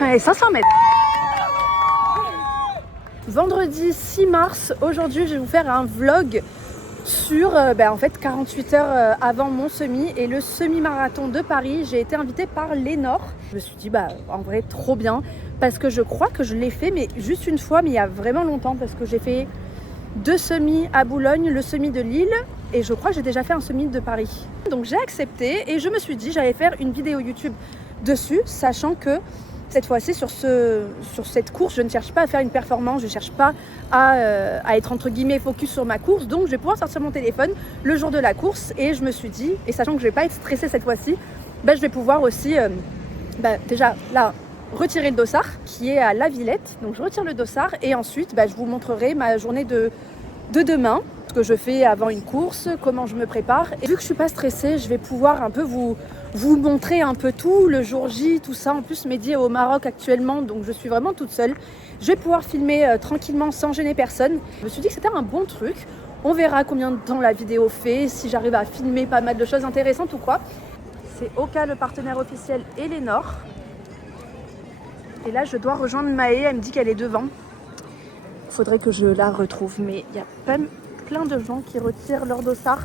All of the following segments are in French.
Allez, 500 mètres. Vendredi 6 mars, aujourd'hui je vais vous faire un vlog sur en fait 48 heures avant mon semi et le semi-marathon de Paris. J'ai été invitée par Lénore. Je me suis dit en vrai trop bien parce que je crois que je l'ai fait mais juste une fois, mais il y a vraiment longtemps, parce que j'ai fait 2 semis à Boulogne, le semi de Lille et je crois que j'ai déjà fait un semi de Paris. Donc j'ai accepté et je me suis dit j'allais faire une vidéo YouTube dessus, sachant que cette fois-ci, sur cette course, je ne cherche pas à faire une performance, je ne cherche pas à être entre guillemets focus sur ma course. Donc je vais pouvoir sortir mon téléphone le jour de la course et je me suis dit, et sachant que je ne vais pas être stressée cette fois-ci, je vais pouvoir aussi déjà là retirer le dossard qui est à La Villette. Donc je retire le dossard et ensuite je vous montrerai ma journée de demain, ce que je fais avant une course, comment je me prépare. Et vu que je ne suis pas stressée, je vais pouvoir un peu vous montrer un peu tout, le jour J, tout ça. En plus, Mehdi est au Maroc actuellement, donc je suis vraiment toute seule. Je vais pouvoir filmer tranquillement sans gêner personne. Je me suis dit que c'était un bon truc. On verra combien de temps la vidéo fait, si j'arrive à filmer pas mal de choses intéressantes ou quoi. C'est Oka, le partenaire officiel, et Lénore. Et là, je dois rejoindre Maë, elle me dit qu'elle est devant. Il faudrait que je la retrouve, mais il y a plein de gens qui retirent leur dossard.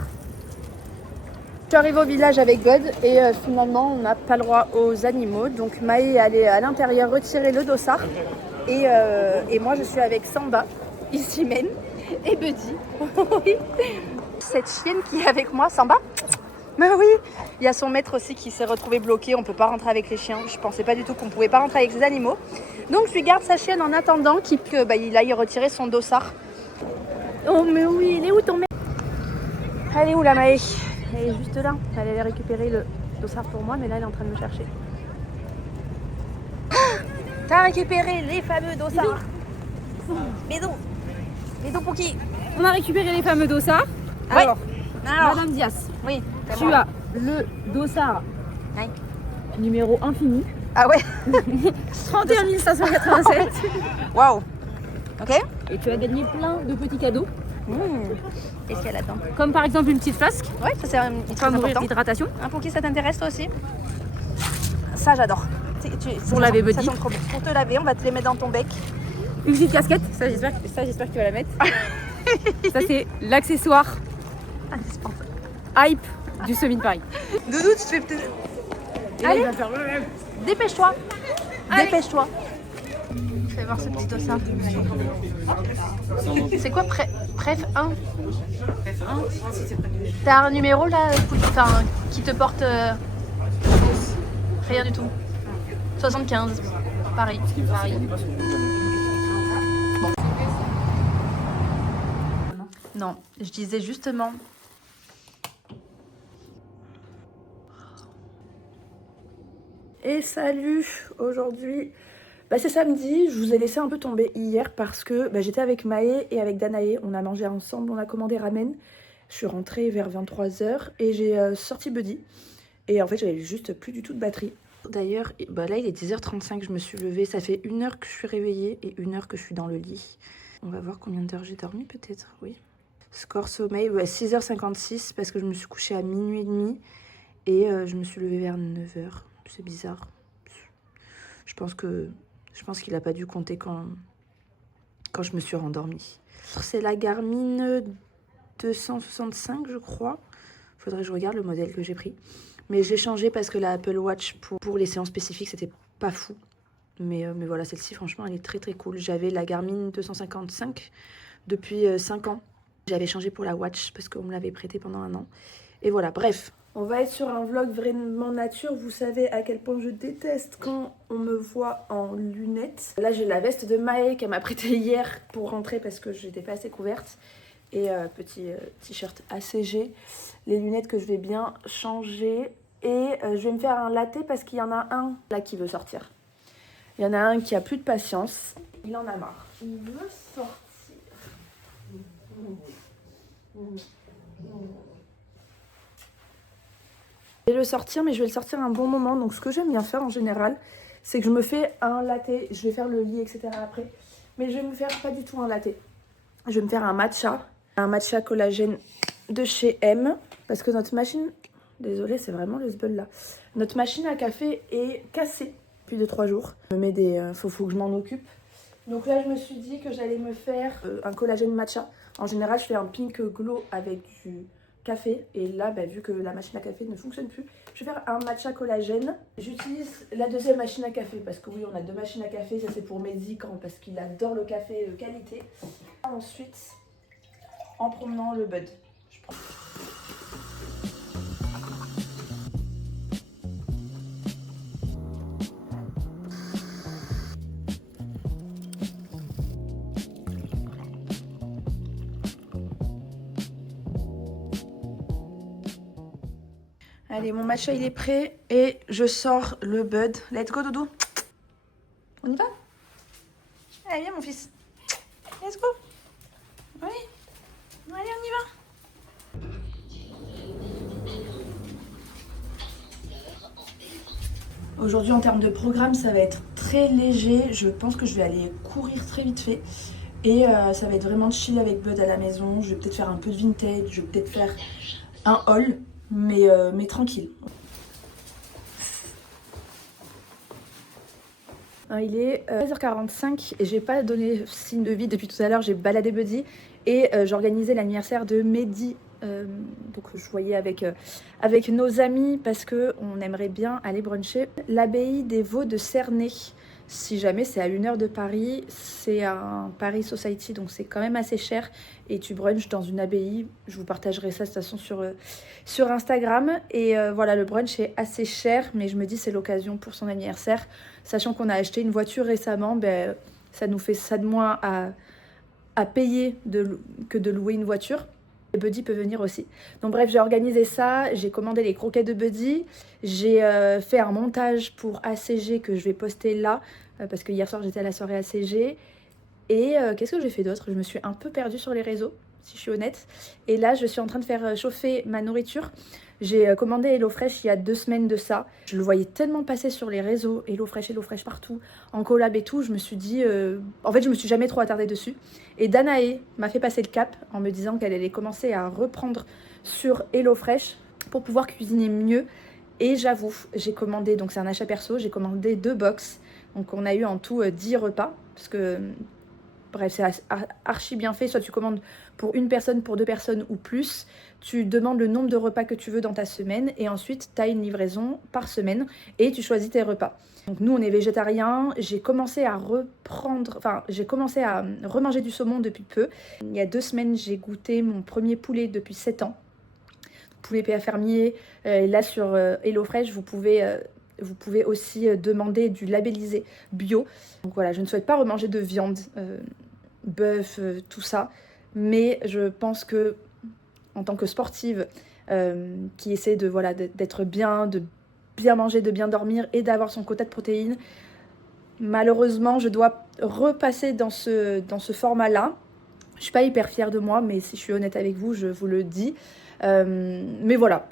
Je suis arrivée au village avec God et finalement on n'a pas le droit aux animaux. Donc Maë est allée à l'intérieur retirer le dossard et moi je suis avec Samba, Issimène et Buddy. Oui. Cette chienne qui est avec moi, Samba. Mais oui, il y a son maître aussi qui s'est retrouvé bloqué, on ne peut pas rentrer avec les chiens. Je pensais pas du tout qu'on pouvait pas rentrer avec les animaux. Donc je lui garde sa chienne en attendant qu'il aille retirer son dossard. Oh mais oui, il est où ton mec? Elle est où la Maë? Elle est juste là. Elle allait récupérer le dossard pour moi, mais là elle est en train de me chercher. T'as récupéré les fameux dossards. Mais donc pour qui? On a récupéré les fameux dossards. Ouais. Alors, Madame Dias, oui, tu as le dossard numéro infini. Ah ouais. 31 587. Waouh. Ok. Et tu as gagné plein de petits cadeaux. Qu'est-ce qu'il y a là-dedans? Comme par exemple une petite flasque. Ouais, ça c'est très Pour nourrir important. l'hydratation. Pour qui ça t'intéresse toi aussi? Ça j'adore. Pour laver Buddy. Pour te laver, on va te les mettre dans ton bec. Une petite casquette. Ça j'espère que tu vas la mettre. Ça c'est l'accessoire hype du semi de Paris. Doudou, tu te fais peut-être... Allez, il va faire le même. Dépêche-toi. Dépêche-toi. Je vais voir ce petit dossard. C'est quoi Préf 1? T'as un numéro là qui te porte rien du tout. 75. Paris. Bon. Non, je disais justement. Et salut, aujourd'hui c'est samedi. Je vous ai laissé un peu tomber hier parce que j'étais avec Maë et avec Danae, on a mangé ensemble, on a commandé ramen. Je suis rentrée vers 23h et j'ai sorti Buddy et en fait j'avais juste plus du tout de batterie. D'ailleurs là il est 10h35, je me suis levée, ça fait 1 heure que je suis réveillée et 1 heure que je suis dans le lit. On va voir combien d'heures j'ai dormi peut-être, oui. Score sommeil, 6h56 parce que je me suis couchée à minuit et demi et je me suis levée vers 9h. C'est bizarre. Je pense qu'il n'a pas dû compter quand je me suis rendormie. C'est la Garmin 265, je crois. Faudrait que je regarde le modèle que j'ai pris. Mais j'ai changé parce que la Apple Watch pour les séances spécifiques, c'était pas fou. Mais voilà, celle-ci, franchement, elle est très très cool. J'avais la Garmin 255 depuis 5 ans. J'avais changé pour la Watch parce qu'on me l'avait prêtée pendant 1 an. Et voilà, bref. On va être sur un vlog vraiment nature. Vous savez à quel point je déteste quand on me voit en lunettes. Là, j'ai la veste de Maë qu'elle m'a prêtée hier pour rentrer parce que j'étais pas assez couverte. Et petit t-shirt ACG. Les lunettes que je vais bien changer. Et je vais me faire un latte parce qu'il y en a un là qui veut sortir. Il y en a un qui a plus de patience. Il en a marre. Il veut sortir. Je vais le sortir, mais je vais le sortir à un bon moment. Donc ce que j'aime bien faire en général, c'est que je me fais un latte. Je vais faire le lit, etc. après. Mais je vais me faire pas du tout un latte. Je vais me faire un matcha. Un matcha collagène de chez M. Parce que notre machine Désolée, c'est vraiment le sbeul là. Notre machine à café est cassée depuis 2-3 jours. Je me mets faut que je m'en occupe. Donc là, je me suis dit que j'allais me faire un collagène matcha. En général, je fais un pink glow avec du café. Et là, vu que la machine à café ne fonctionne plus, je vais faire un matcha collagène. J'utilise la deuxième machine à café parce que oui, on a 2 machines à café. Ça, c'est pour Mehdi parce qu'il adore le café de qualité. Ensuite, en promenant le bud. Je prends... Allez, mon matcha il est prêt et je sors le bud. Let's go doudou. On y va? Allez, viens mon fils. Let's go. Oui. Allez, on y va. Aujourd'hui, en termes de programme, ça va être très léger. Je pense que je vais aller courir très vite fait. Et ça va être vraiment chill avec Bud à la maison. Je vais peut-être faire un peu de vintage. Je vais peut-être faire un haul. Mais tranquille. Il est 13h45 et j'ai pas donné signe de vie depuis tout à l'heure. J'ai baladé Buddy et j'organisais l'anniversaire de Mehdi. Donc je voyais avec nos amis parce qu'on aimerait bien aller bruncher l'abbaye des Vaux de Cernay. Si jamais c'est à 1 heure de Paris, c'est un Paris Society, donc c'est quand même assez cher. Et tu brunches dans une abbaye, je vous partagerai ça de toute façon sur Instagram. Et voilà, le brunch est assez cher, mais je me dis c'est l'occasion pour son anniversaire. Sachant qu'on a acheté une voiture récemment, ça nous fait ça de moins à payer que de louer une voiture. Et Buddy peut venir aussi. Donc bref, j'ai organisé ça, j'ai commandé les croquettes de Buddy, j'ai fait un montage pour ACG que je vais poster là, parce que hier soir j'étais à la soirée ACG. Et qu'est-ce que j'ai fait d'autre? Je me suis un peu perdue sur les réseaux, si je suis honnête. Et là, je suis en train de faire chauffer ma nourriture. J'ai commandé HelloFresh il y a 2 semaines de ça. Je le voyais tellement passer sur les réseaux, HelloFresh partout, en collab et tout. Je me suis dit... En fait, je me suis jamais trop attardée dessus. Et Danae m'a fait passer le cap en me disant qu'elle allait commencer à reprendre sur HelloFresh pour pouvoir cuisiner mieux. Et j'avoue, j'ai commandé, donc c'est un achat perso, j'ai commandé 2 box. Donc on a eu en tout 10 repas, parce que... Bref, c'est archi bien fait. Soit tu commandes pour 1 personne, pour 2 personnes ou plus. Tu demandes le nombre de repas que tu veux dans ta semaine. Et ensuite, tu as une livraison par semaine. Et tu choisis tes repas. Donc nous, on est végétariens. J'ai commencé à remanger du saumon depuis peu. Il y a 2 semaines, j'ai goûté mon premier poulet depuis 7 ans. Poulet PA fermier. Et là, sur HelloFresh, vous pouvez aussi demander du labellisé bio. Donc voilà, je ne souhaite pas remanger de viande, bœuf, tout ça. Mais je pense que, en tant que sportive, qui essaie d'être bien, de bien manger, de bien dormir et d'avoir son quota de protéines, malheureusement, je dois repasser dans ce format-là. Je ne suis pas hyper fière de moi, mais si je suis honnête avec vous, je vous le dis. Mais voilà,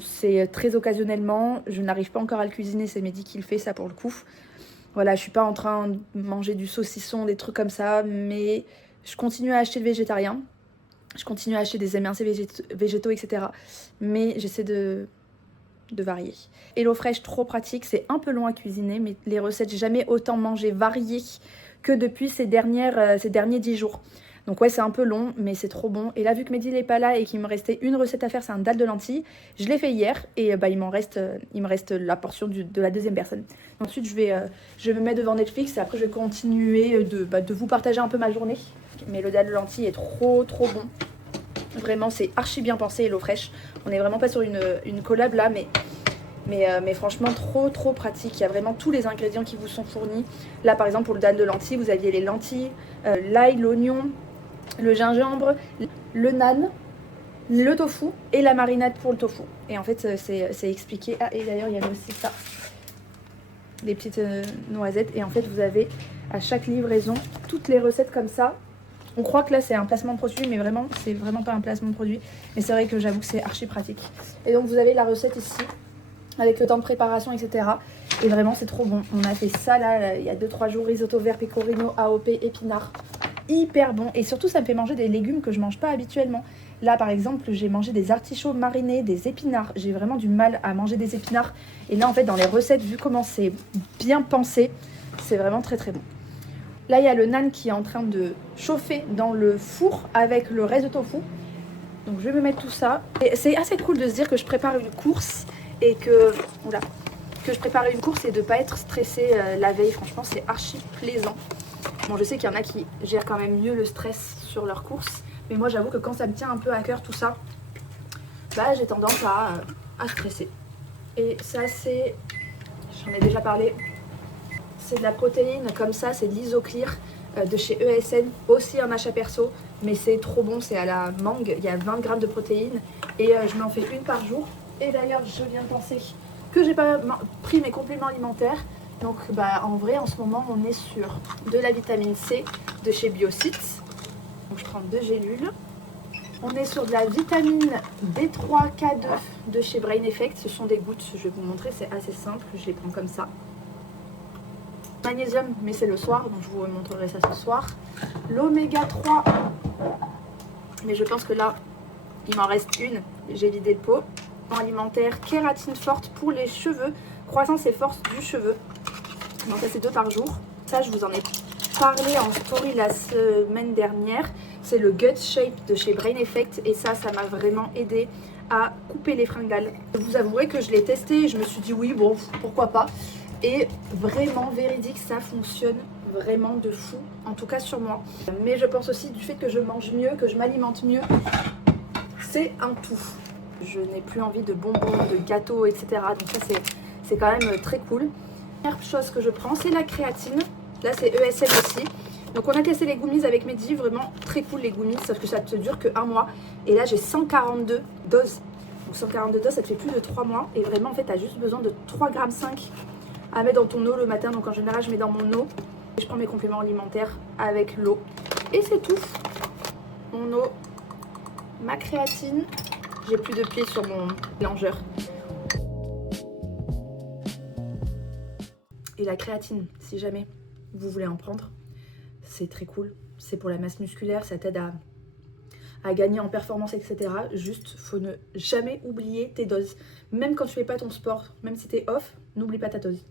c'est très occasionnellement, je n'arrive pas encore à le cuisiner, c'est Mehdi qui le fait ça pour le coup. Voilà, je suis pas en train de manger du saucisson, des trucs comme ça, mais je continue à acheter le végétarien, je continue à acheter des MRC végétaux, etc. Mais j'essaie de varier. HelloFresh, trop pratique, c'est un peu long à cuisiner, mais les recettes, j'ai jamais autant mangé variées que depuis ces derniers 10 jours. Donc ouais, c'est un peu long, mais c'est trop bon. Et là, vu que Mehdi n'est pas là et qu'il me restait une recette à faire, c'est un dalle de lentilles. Je l'ai fait hier et il me reste la portion de la deuxième personne. Ensuite, je vais me mettre devant Netflix et après, je vais continuer de vous partager un peu ma journée. Mais le dalle de lentilles est trop bon. Vraiment, c'est archi bien pensé, HelloFresh. On n'est vraiment pas sur une collab là, mais franchement, trop pratique. Il y a vraiment tous les ingrédients qui vous sont fournis. Là, par exemple, pour le dalle de lentilles, vous aviez les lentilles, l'ail, l'oignon, le gingembre, le nan, le tofu et la marinade pour le tofu. Et en fait, c'est expliqué. Ah, et d'ailleurs, il y avait aussi ça, des petites noisettes. Et en fait, vous avez à chaque livraison toutes les recettes comme ça. On croit que là, c'est un placement de produit, mais vraiment, c'est vraiment pas un placement de produit. Mais c'est vrai que j'avoue que c'est archi pratique. Et donc, vous avez la recette ici, avec le temps de préparation, etc. Et vraiment, c'est trop bon. On a fait ça là il y a 2-3 jours, risotto vert, pecorino, AOP, épinards. hyper bon. Et surtout, ça me fait manger des légumes que je mange pas habituellement. Là, par exemple, j'ai mangé des artichauts marinés, des épinards. J'ai vraiment du mal à manger des épinards. Et là, en fait, dans les recettes, vu comment c'est bien pensé, c'est vraiment très très bon. Là, il y a le nan qui est en train de chauffer dans le four avec le reste de tofu. Donc, je vais me mettre tout ça. Et c'est assez cool de se dire que je prépare une course et que... Oula, que je prépare une course et de ne pas être stressée la veille. Franchement, c'est archi plaisant. Bon, je sais qu'il y en a qui gèrent quand même mieux le stress sur leur course. Mais moi, j'avoue que quand ça me tient un peu à cœur tout ça, bah, j'ai tendance à stresser. Et ça, c'est... J'en ai déjà parlé. C'est de la protéine comme ça, c'est de l'Isoclear de chez ESN. Aussi un achat perso, mais c'est trop bon. C'est à la mangue, il y a 20 grammes de protéines. Et je m'en fais une par jour. Et d'ailleurs, je viens de penser que j'ai pas pris mes compléments alimentaires. Donc bah, en vrai, en ce moment, on est sur de la vitamine C de chez Biocyte. Donc je prends 2 gélules. On est sur de la vitamine D3, K2 de chez Brain Effect. Ce sont des gouttes, je vais vous montrer, c'est assez simple. Je les prends comme ça. Magnésium, mais c'est le soir, donc je vous montrerai ça ce soir. L'oméga 3, mais je pense que là, il m'en reste une. J'ai vidé le pot. Alimentaire, kératine forte pour les cheveux, croissance et force du cheveu. Donc ça, c'est 2 par jour. Ça, je vous en ai parlé en story la semaine dernière. C'est le Gut Shape de chez Brain Effect et ça m'a vraiment aidé à couper les fringales. Je vous avouerai que je l'ai testé et je me suis dit oui, bon, pourquoi pas. Et vraiment véridique, ça fonctionne vraiment de fou, en tout cas sur moi. Mais je pense aussi du fait que je mange mieux, que je m'alimente mieux, c'est un tout. Je n'ai plus envie de bonbons, de gâteaux, etc. Donc ça, c'est quand même très cool. La première chose que je prends, c'est la créatine. Là, c'est ESN aussi. Donc on a testé les gummies avec Mehdi, vraiment très cool les gummies, sauf que ça ne dure que 1 mois. Et là, j'ai 142 doses. Donc 142 doses, ça te fait plus de 3 mois. Et vraiment, en fait, tu as juste besoin de 3,5 grammes à mettre dans ton eau le matin. Donc en général, je mets dans mon eau. Et je prends mes compléments alimentaires avec l'eau. Et c'est tout. Mon eau, ma créatine. J'ai plus de pieds sur mon mélangeur. Et la créatine, si jamais vous voulez en prendre, c'est très cool. C'est pour la masse musculaire, ça t'aide à gagner en performance, etc. Juste, faut ne jamais oublier tes doses. Même quand tu fais pas ton sport, même si t'es off, n'oublie pas ta dose.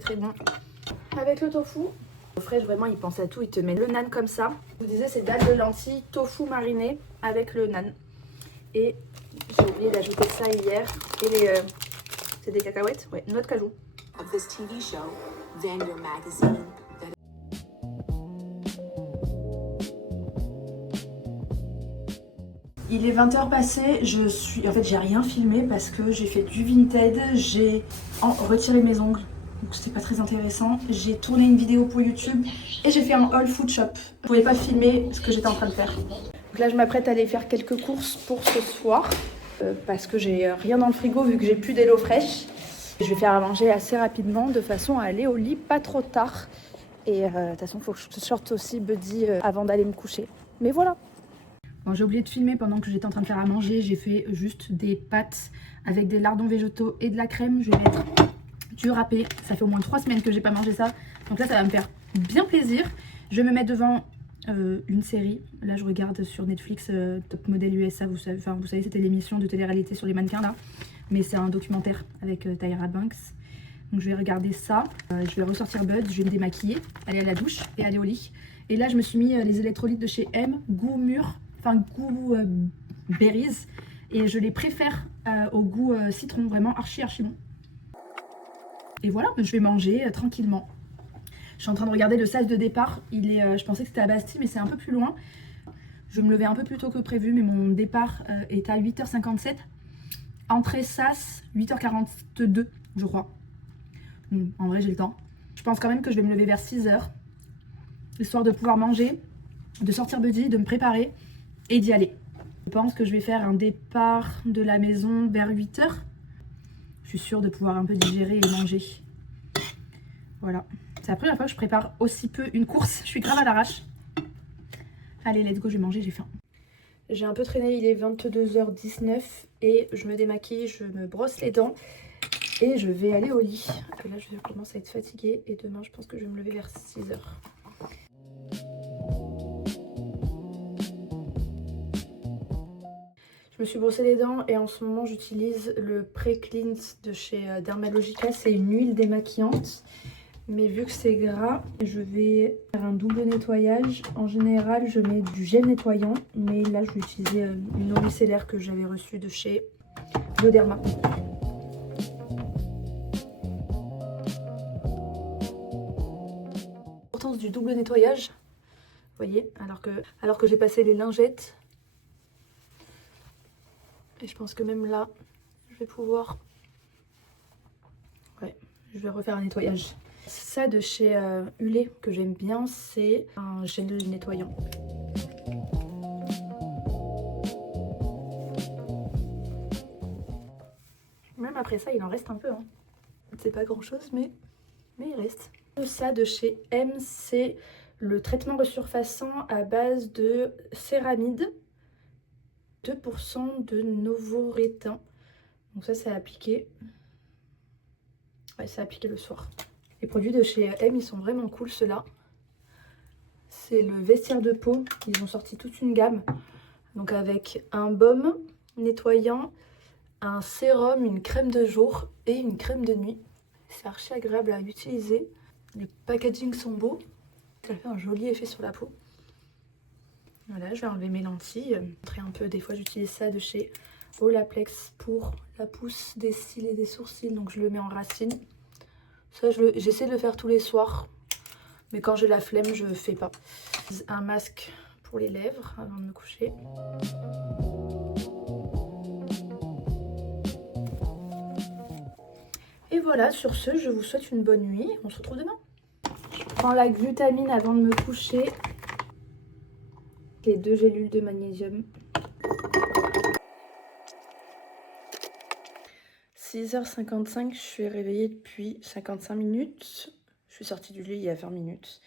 Très bon. Avec le tofu, au fraîche, vraiment, il pense à tout. Il te met le nan comme ça. Je vous disais, c'est dalle de lentilles, tofu mariné avec le nan. Et j'ai oublié d'ajouter ça hier. Et les... c'est des cacahuètes? Ouais, noix de cajou. Of this TV show, Vanguard Magazine. Il est 20h passé, en fait j'ai rien filmé parce que j'ai fait du Vinted, j'ai retiré mes ongles, donc c'était pas très intéressant. J'ai tourné une vidéo pour YouTube et j'ai fait un haul food shop. Je pouvais pas filmer ce que j'étais en train de faire. Donc là je m'apprête à aller faire quelques courses pour ce soir parce que j'ai rien dans le frigo vu que j'ai plus d'Hello Fresh. Je vais faire à manger assez rapidement de façon à aller au lit pas trop tard. Et de toute façon il faut que je sorte aussi Buddy avant d'aller me coucher. Mais voilà. Bon, j'ai oublié de filmer pendant que j'étais en train de faire à manger. J'ai fait juste des pâtes avec des lardons végétaux et de la crème. Je vais mettre du râpé. Ça fait au moins 3 semaines que j'ai pas mangé ça. Donc là, ça va me faire bien plaisir. Je vais me mettre devant une série. Là, je regarde sur Netflix Top Model USA. Vous savez, c'était l'émission de télé-réalité sur les mannequins là. Mais c'est un documentaire avec Tyra Banks. Donc je vais regarder ça. Je vais ressortir Bud. Je vais me démaquiller, aller à la douche et aller au lit. Et là, je me suis mis les électrolytes de chez M, goût mûr. Enfin, goût berries, et je les préfère au goût citron, vraiment archi bon. Et voilà, je vais manger tranquillement. Je suis en train de regarder le sas de départ. Il est, je pensais que c'était à Bastille, mais c'est un peu plus loin. Je vais me lever un peu plus tôt que prévu, mais mon départ est à 8h57. Entrée sas, 8h42, je crois. En vrai, j'ai le temps. Je pense quand même que je vais me lever vers 6h, histoire de pouvoir manger, de sortir Buddy, de me préparer et d'y aller. Je pense que je vais faire un départ de la maison vers 8h. Je suis sûre de pouvoir un peu digérer et manger. Voilà. C'est la première fois que je prépare aussi peu une course. Je suis grave à l'arrache. Allez, let's go, je vais manger, j'ai faim. J'ai un peu traîné, il est 22h19 et je me démaquille, je me brosse les dents. et je vais aller au lit. Et là je commence à être fatiguée et demain je pense que je vais me lever vers 6 heures. Je me suis brossé les dents et en ce moment j'utilise le Pré-Cleanse de chez Dermalogica. C'est une huile démaquillante. Mais vu que c'est gras, je vais faire un double nettoyage. En général, je mets du gel nettoyant. Mais là, je vais utiliser une eau micellaire que j'avais reçue de chez Bioderma. L'importance du double nettoyage. Vous voyez, alors que j'ai passé les lingettes. Et je pense que même là, je vais pouvoir... Ouais, je vais refaire un nettoyage. Ça de chez Hulé que j'aime bien, c'est un gel nettoyant. Même après ça, il en reste un peu. Hein. C'est pas grand chose, mais il reste. Ça de chez M, c'est le traitement resurfaçant à base de céramide. 2% de novorétin. Donc ça, c'est appliqué. Ouais, c'est appliqué le soir. Les produits de chez M, ils sont vraiment cool, ceux-là. C'est le vestiaire de peau. Ils ont sorti toute une gamme. Donc avec un baume nettoyant, un sérum, une crème de jour et une crème de nuit. C'est archi agréable à utiliser. Les packagings sont beaux. Ça fait un joli effet sur la peau. Voilà, je vais enlever mes lentilles. Montrer un peu, des fois j'utilise ça de chez Olaplex pour la pousse des cils et des sourcils. Donc je le mets en racine. Ça, j'essaie de le faire tous les soirs. Mais quand j'ai la flemme, je fais pas. Un masque pour les lèvres avant de me coucher. Et voilà, sur ce, je vous souhaite une bonne nuit. On se retrouve demain. Je prends la glutamine avant de me coucher. Les 2 gélules de magnésium. 6h55, je suis réveillée depuis 55 minutes. Je suis sortie du lit il y a 20 minutes.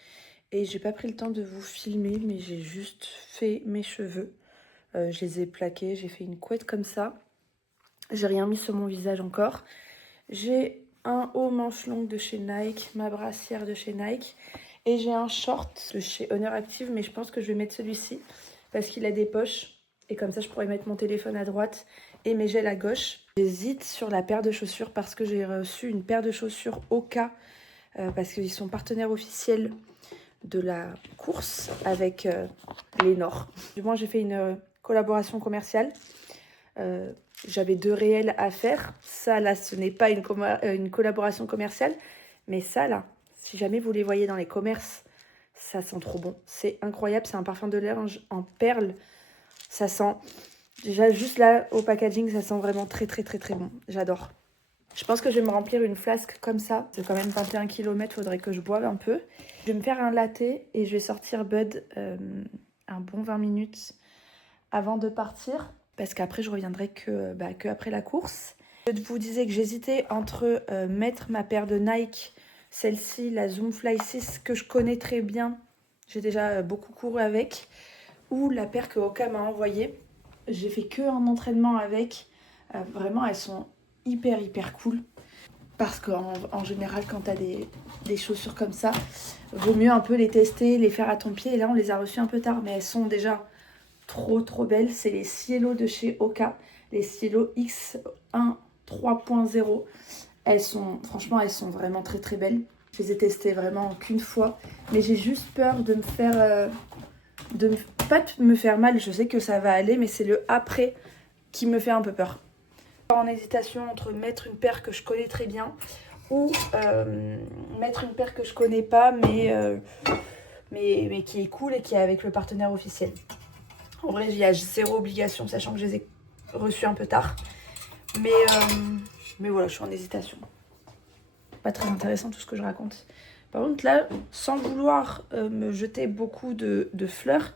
Et j'ai pas pris le temps de vous filmer, mais j'ai juste fait mes cheveux. Je les ai plaqués, j'ai fait une couette comme ça. J'ai rien mis sur mon visage encore. J'ai un haut manche longue de chez Nike, ma brassière de chez Nike. Et j'ai un short de chez Honor Active, mais je pense que je vais mettre celui-ci parce qu'il a des poches. Et comme ça, je pourrais mettre mon téléphone à droite et mes gels à gauche. J'hésite sur la paire de chaussures parce que j'ai reçu une paire de chaussures Oka parce qu'ils sont partenaires officiels de la course avec les Nord. Du moins, j'ai fait une collaboration commerciale. J'avais 2 réels à faire. Ça, là, ce n'est pas une collaboration commerciale. Mais ça, là, si jamais vous les voyez dans les commerces, ça sent trop bon. C'est incroyable. C'est un parfum de linge en perles. Ça sent... Déjà, juste là, au packaging, ça sent vraiment très, très, très, très bon. J'adore. Je pense que je vais me remplir une flasque comme ça. C'est quand même 21 km, faudrait que je boive un peu. Je vais me faire un latte et je vais sortir Bud un bon 20 minutes avant de partir. Parce qu'après, je reviendrai que après la course. Je vous disais que j'hésitais entre mettre ma paire de Nike, celle-ci, la Zoomfly 6, que je connais très bien. J'ai déjà beaucoup couru avec. Ou la paire que Oka m'a envoyée. J'ai fait que un entraînement avec. Vraiment, elles sont hyper cool. Parce qu'en général, quand tu as des chaussures comme ça, vaut mieux un peu les tester, les faire à ton pied. Et là, on les a reçues un peu tard, mais elles sont déjà trop belles. C'est les Cielo de chez Oka, les Cielo X1 3.0. Franchement, elles sont vraiment très belles. Je les ai testées vraiment qu'une fois, mais j'ai juste peur de me faire... pas de me faire mal, je sais que ça va aller, mais c'est le après qui me fait un peu peur. En hésitation entre mettre une paire que je connais très bien ou mettre une paire que je connais pas mais qui est cool et qui est avec le partenaire officiel. En vrai, il y a 0 obligation, sachant que je les ai reçus un peu tard. Mais voilà, je suis en hésitation. Pas très intéressant tout ce que je raconte. Par contre, là, sans vouloir me jeter beaucoup de fleurs,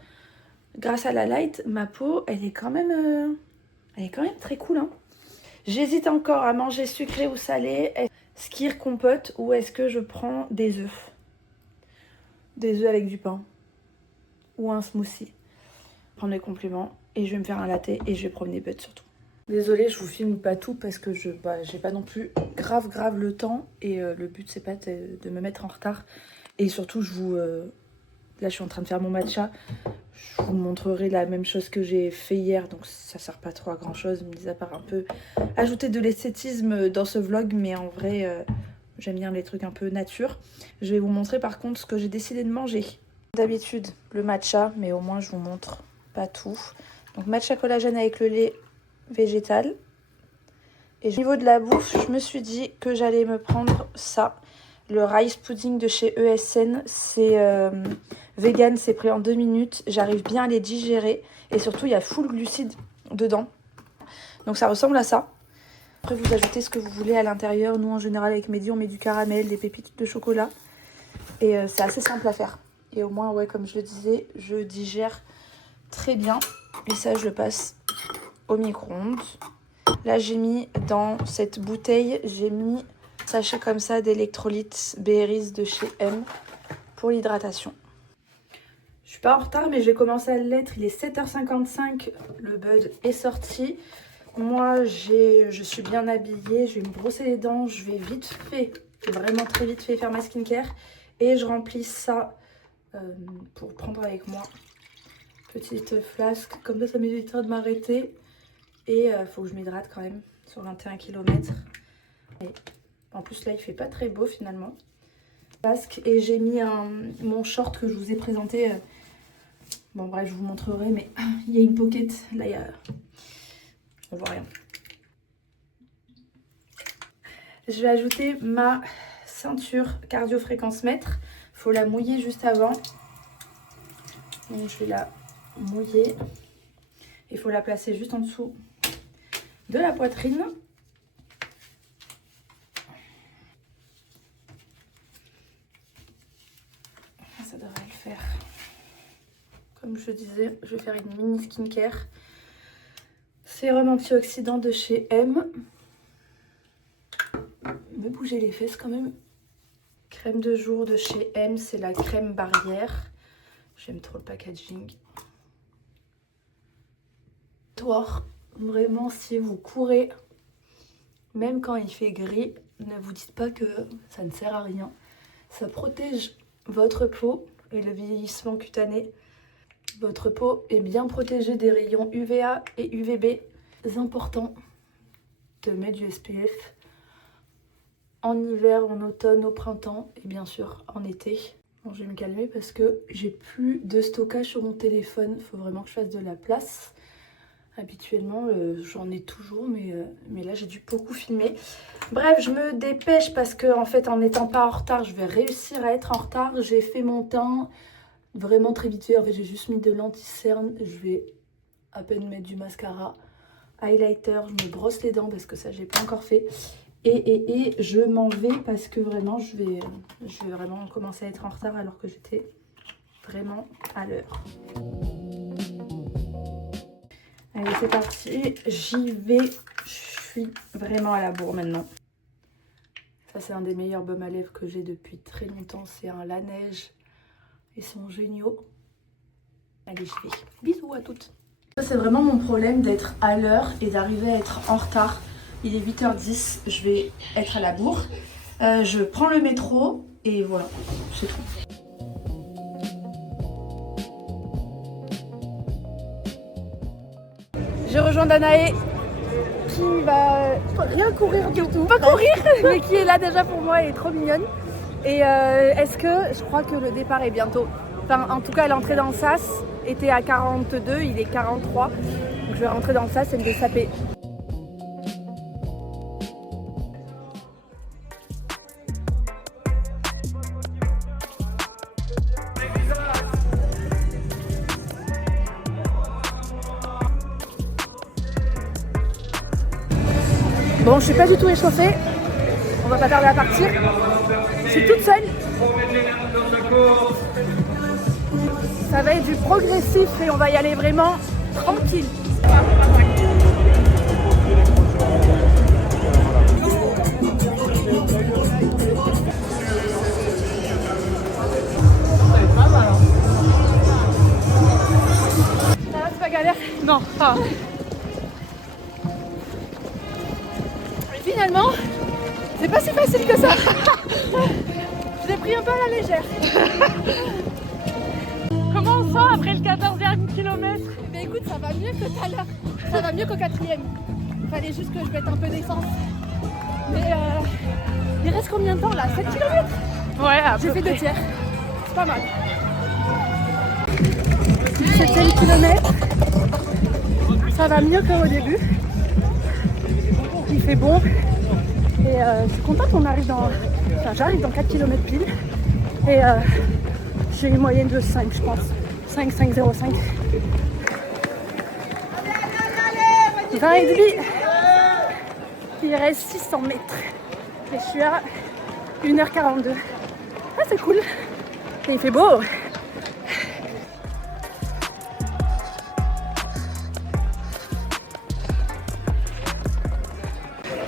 grâce à la light, ma peau, elle est quand même très cool. Hein. J'hésite encore à manger sucré ou salé, skyr compote ou est-ce que je prends des œufs. Des œufs avec du pain ou un smoothie. Prendre les compléments et je vais me faire un latte et je vais promener Bud surtout. Désolée, je vous filme pas tout parce que j'ai pas non plus grave le temps et le but c'est pas de me mettre en retard. Et surtout, là je suis en train de faire mon matcha. Je vous montrerai la même chose que j'ai fait hier, donc ça sert pas trop à grand chose, mis à part un peu ajouter de l'esthétisme dans ce vlog, mais en vrai j'aime bien les trucs un peu nature. Je vais vous montrer par contre ce que j'ai décidé de manger. D'habitude le matcha, mais au moins je vous montre pas tout. Donc matcha collagène avec le lait végétal. Et au niveau de la bouffe, je me suis dit que j'allais me prendre ça. Le rice pudding de chez ESN, c'est vegan, c'est pris en 2 minutes. J'arrive bien à les digérer. Et surtout, il y a full glucides dedans. Donc ça ressemble à ça. Après, vous ajoutez ce que vous voulez à l'intérieur. Nous, en général, avec Mehdi, on met du caramel, des pépites de chocolat. Et c'est assez simple à faire. Et au moins, ouais, comme je le disais, je digère très bien. Et ça, je le passe au micro-ondes. Là, j'ai mis dans cette bouteille, j'ai mis un sachet comme ça d'électrolytes Berries de chez M pour l'hydratation. Je suis pas en retard, mais j'ai commencé à l'être. Il est 7h55, le bud est sorti. Moi, je suis bien habillée, je vais me brosser les dents, je vais vite fait, vraiment très vite fait faire ma skincare. Et je remplis ça pour prendre avec moi. Petite flasque, comme ça m'évite de m'arrêter. Et faut que je m'hydrate quand même sur 21 km. Et en plus là il fait pas très beau finalement. Basque. Et j'ai mis mon short que je vous ai présenté. Bon bref, je vous montrerai, mais il y a une pocket. Là on voit rien. Je vais ajouter ma ceinture cardio fréquence mètre. Faut la mouiller juste avant. Donc je vais la mouiller. Il faut la placer juste en dessous de la poitrine. Ça devrait le faire. Comme je disais, je vais faire une mini skincare. Sérum antioxydant de chez M. Me bouger les fesses quand même. Crème de jour de chez M, c'est la crème barrière. J'aime trop le packaging. Vraiment, si vous courez, même quand il fait gris, ne vous dites pas que ça ne sert à rien. Ça protège votre peau et le vieillissement cutané. Votre peau est bien protégée des rayons UVA et UVB. C'est important de mettre du SPF en hiver, en automne, au printemps et bien sûr en été. Bon, je vais me calmer parce que j'ai plus de stockage sur mon téléphone. Il faut vraiment que je fasse de la place. Habituellement, j'en ai toujours, mais là, j'ai dû beaucoup filmer. Bref, je me dépêche parce que, en fait, en n'étant pas en retard, je vais réussir à être en retard. J'ai fait mon teint vraiment très vite fait. En fait, j'ai juste mis de l'anti-cerne. Je vais à peine mettre du mascara, highlighter. Je me brosse les dents parce que ça, j'ai pas encore fait. Et je m'en vais parce que vraiment, je vais vraiment commencer à être en retard alors que j'étais vraiment à l'heure. Allez, c'est parti, j'y vais. Je suis vraiment à la bourre maintenant. Ça, c'est un des meilleurs baumes à lèvres que j'ai depuis très longtemps. C'est un La Neige. Ils sont géniaux. Allez, j'y vais. Bisous à toutes. Ça, c'est vraiment mon problème d'être à l'heure et d'arriver à être en retard. Il est 8h10, je vais être à la bourre. Je prends le métro et voilà, c'est tout. Je rejoins Danae qui va rien courir du tout. Pas courir, mais qui est là déjà pour moi, elle est trop mignonne. Et est-ce que, je crois que le départ est bientôt. Enfin, en tout cas, l'entrée dans le SAS était à 42, il est 43. Donc je vais rentrer dans le SAS et me dessaper. Bon, je suis pas du tout échauffée. On va pas tarder à partir. Je suis toute seule. Ça va être du progressif et on va y aller vraiment tranquille. Ça va, c'est pas galère? Non, ça va. Finalement, c'est pas si facile que ça. Je l'ai pris un peu à la légère. Comment on sent après le 14e kilomètre? Mais écoute, ça va mieux que tout à l'heure. Ça va mieux qu'au 4e. Il fallait juste que je mette un peu d'essence. Mais il reste combien de temps là? 7 km? Ouais, j'ai fait 2 tiers. C'est pas mal. 7e kilomètre. Ça va mieux qu'au début. Il fait bon. Et je suis contente qu'on arrive dans... Enfin, j'arrive dans 4 km pile. Et j'ai une moyenne de 5, je pense. 5, 5, 0, 5. 20 et demi. Il reste 600 mètres. Et je suis à 1h42. Ah, c'est cool. Et il fait beau.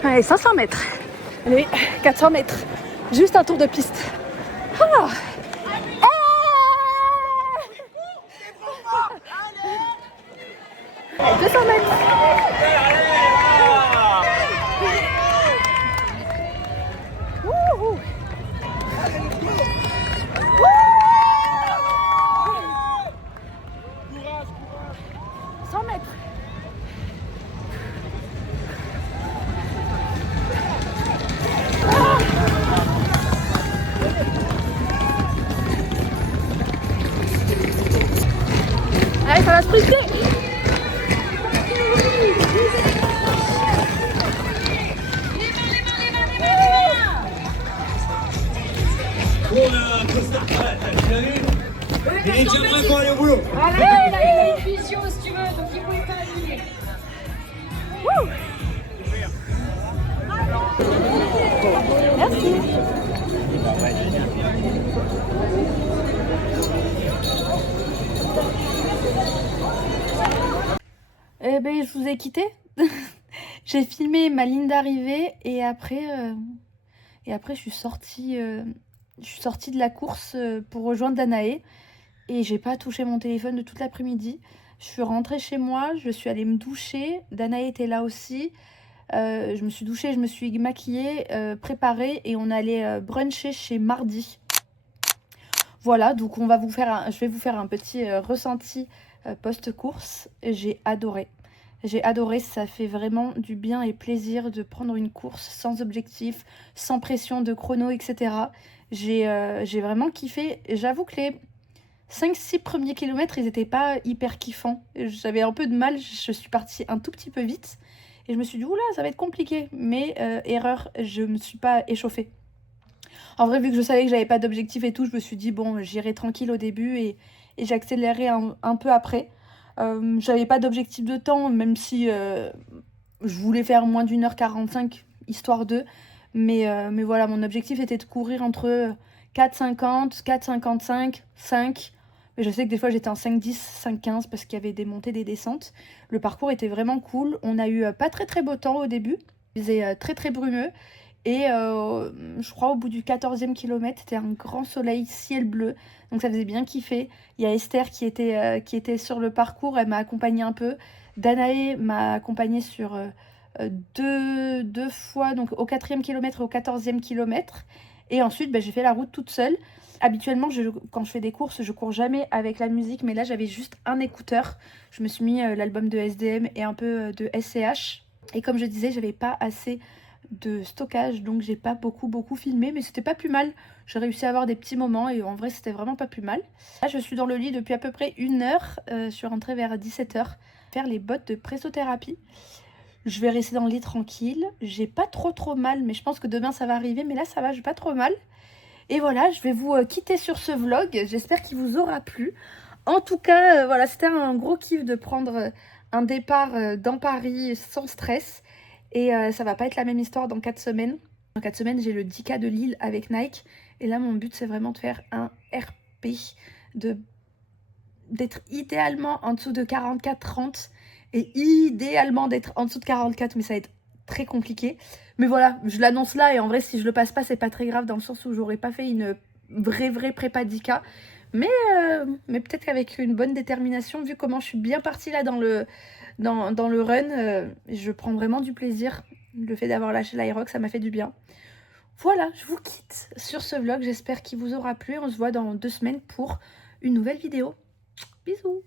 Allez, 500 mètres. Allez, 400 mètres. Juste un tour de piste. Ah. 200 mètres. Wouhou. 100 mètres. Allez, ça va sprinter. Il est déjà prêt pour aller au boulot. Allez, il a une vision si tu veux, donc il pouvait pas venir. Merci. Eh ben, je vous ai quitté. J'ai filmé ma ligne d'arrivée et après je suis sortie de la course pour rejoindre Danae et j'ai pas touché mon téléphone de toute l'après-midi. Je suis rentrée chez moi, je suis allée me doucher. Danae était là aussi. Je me suis douchée, je me suis maquillée, préparée et on allait bruncher chez Mardi. Voilà, donc je vais vous faire un petit ressenti post-course. J'ai adoré. J'ai adoré, ça fait vraiment du bien et plaisir de prendre une course sans objectif, sans pression de chrono, etc. J'ai vraiment kiffé. J'avoue que les 5-6 premiers kilomètres, ils n'étaient pas hyper kiffants. J'avais un peu de mal, je suis partie un tout petit peu vite. Et je me suis dit, oula, ça va être compliqué. Mais erreur, je ne me suis pas échauffée. En vrai, vu que je savais que j'avais pas d'objectif et tout, je me suis dit, bon, j'irai tranquille au début et j'accélérerai un peu après. J'avais pas d'objectif de temps, même si je voulais faire moins d'1h45, histoire de. Mais voilà, mon objectif était de courir entre 4,50, 4,55, 5. Mais je sais que des fois j'étais en 5,10, 5,15 parce qu'il y avait des montées, des descentes. Le parcours était vraiment cool. On a eu pas très très beau temps au début. Il faisait très très brumeux. Et je crois au bout du 14e kilomètre, c'était un grand soleil, ciel bleu. Donc ça faisait bien kiffer. Il y a Esther qui était sur le parcours, elle m'a accompagnée un peu. Danae m'a accompagnée sur deux fois, donc au 4e kilomètre et au 14e kilomètre. Et ensuite, j'ai fait la route toute seule. Habituellement, quand je fais des courses, je cours jamais avec la musique. Mais là, j'avais juste un écouteur. Je me suis mis l'album de SDM et un peu de SCH. Et comme je disais, j'avais pas assez de stockage, donc j'ai pas beaucoup filmé, mais c'était pas plus mal. J'ai réussi à avoir des petits moments et en vrai c'était vraiment pas plus mal. Là je suis dans le lit depuis à peu près 1 heure, je suis rentrée vers 17h faire les bottes de pressothérapie. Je vais rester dans le lit tranquille, j'ai pas trop mal, mais je pense que demain ça va arriver, mais là ça va, j'ai pas trop mal. Et voilà, je vais vous quitter sur ce vlog, j'espère qu'il vous aura plu. En tout cas, voilà, c'était un gros kiff de prendre un départ dans Paris sans stress. Et ça va pas être la même histoire dans 4 semaines. Dans 4 semaines, j'ai le 10K de Lille avec Nike. Et là, mon but, c'est vraiment de faire un RP, d'être idéalement en dessous de 44-30. Et idéalement d'être en dessous de 44, mais ça va être très compliqué. Mais voilà, je l'annonce là. Et en vrai, si je le passe pas, c'est pas très grave dans le sens où j'aurais pas fait une vraie prépa 10K. Mais peut-être qu'avec une bonne détermination, vu comment je suis bien partie là dans le run, je prends vraiment du plaisir. Le fait d'avoir lâché l'Aerox, ça m'a fait du bien. Voilà, je vous quitte sur ce vlog. J'espère qu'il vous aura plu. On se voit dans 2 semaines pour une nouvelle vidéo. Bisous.